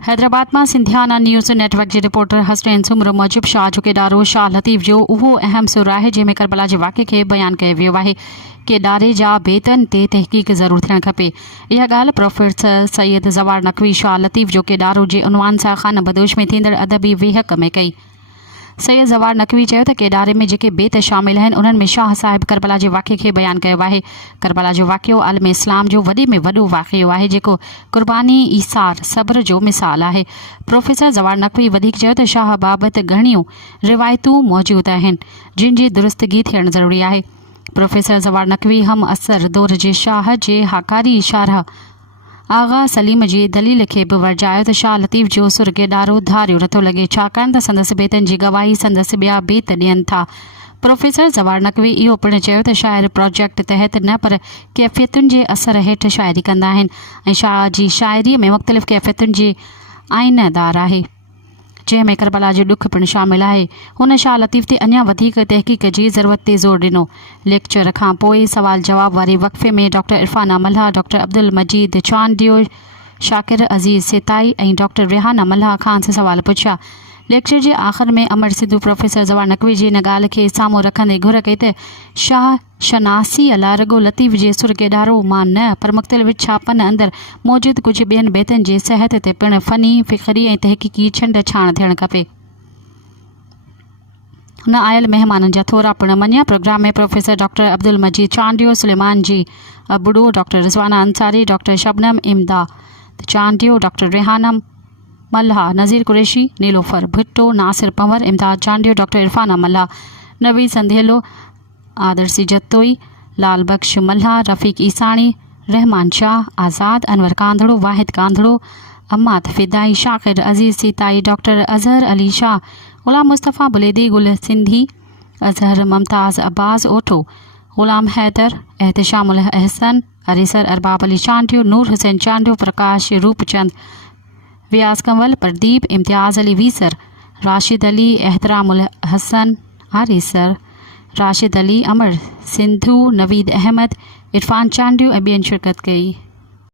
हैदराबाद में सिंधियाना news network के रिपोर्टर हसनैन सुमर मूजिब शाह चौकीदारो शाह लतीफ़ जो उहो अहम सुर है जैमें करबला के वाक़े के बयान किया वियो है कि दारे जा बेतन ते तहक़ीक़ ज़रूर थियण खपे। यह गाल प्रोफेसर सैयद ज़वार नक़वी शाह लतीफ़ जो केदारो के उनवान से खान बदोश में थींदड़ अदबी वेहक में कई। सैयद ज़वार नक़वी चयो त केदारे में जेके बेत शामिल हैं उन्हनि में शाह साहिब करबला के वाक़े के बयान किया है। करबला जो वाक़ियो आलम इस्लाम जो वॾे में वॾो वाक़ियो है जेको कुर्बानी ईसार सब्र जो मिसाल है। प्रोफेसर ज़वार नक़वी वधीक चयो त शाह बाबत घणियूं रिवायतूं मौजूद आहिनि जिन जी दुरुस्तगी थियण ज़रूरी है। प्रोफेसर ज़वार नक़वी हम असर दौर जे शाह जे हाकारी शारह आगा सलीम जी दलील के भी वर्जायो त शाह लतीफ़ जो सुर केदारो धारियो नथो लगे छाकाणि त संदसि बेतन जी गवाही संदसि ॿिया बेत ॾियनि था। प्रोफेसर ज़वार नक़वी इहो पिणु चयो त शाइर प्रोजेक्ट तहत न पर कैफ़ियतुनि जे असर हेठि शाइरी कंदा आहिनि ऐं शाह जी शाइरीअ में मुख़्तलिफ़ कैफ़ियतुनि जे आइनदार आहे जैमें करबला जो दुख पिणु शामिल है। हुन शाह लतीफ़ ते अञा वधीक तहक़ीक़ की ज़रूरत ते ज़ोर ॾिनो। लेक्चर खां पोइ सवाल जवाब वारे वक़फ़े में डॉक्टर इरफाना मल्हा, डॉक्टर अब्दुल मजीद चांडियो, शाकिर अज़ीज़ सेताई और डॉक्टर रेहाना मल्हा खान से सवाल पुछा। लेक्चर के आख़िर में अमर सिद्धू प्रोफेसर ज़वार नक़वी जी इन ॻाल्हि खे साम्हूं रखंदे घुर कई त शाह शनासी अला रुगो लतीफ़ जे सुर केदारो मां न पर मुख़्तलिफ़ छापनि अंदर मौजूद कुछ ॿियनि बेतनि जे सिहत ते पिणु फ़नी फ़िक्री ऐं तहक़ीक़ी छंड छाण थियणु खपे। हुन आयल मेहमाननि जा थोरा पिणु मञिया। प्रोग्राम में प्रोफेसर डॉक्टर अब्दुल मजीद चांडियो, सुलेमान जी अबड़ो, डॉक्टर रिज़वाना अंसारी, डॉक्टर शबनम इमदाद चांडियो, डॉक्टर रेहाना मल्हा, नज़ीर कुरैशी, नीलोफर भुट्टो, नासिर पंवर, इमदाद चांडियो, डॉक्टर इरफाना मल्हा, नवी संधेलो, आदर्सी जत्तोई, लाल बख्श मल्हा, रफ़ीक ईसाणी, रहमान शाह, आज़ाद, अनवर कांधड़ो, वाहिद कांधड़ो, अम्मात फिदाई, शाकिर अज़ीज़ सीताई, डॉक्टर अज़हर अली शाह, गुलाम मुस्तफ़ा बुलेदी, गुल सिंधी, अज़हर मुमताज़ अब्बास ओठो, गुलाम हैदर, एहतशामुल अहसन, अरीसर अरबाब अली चांडियो, नूर हुसैन चांडियो, प्रकाश रूपचंद, व्यास कंवल, प्रदीप, इम्तियाज़ अली वीसर, राशिद अली, एहतरामुल हसन आरीसर, राशिद अली, अमर सिंधु, नवीद अहमद, इरफान चांडियो ऐं ॿियनि शिरकत कई।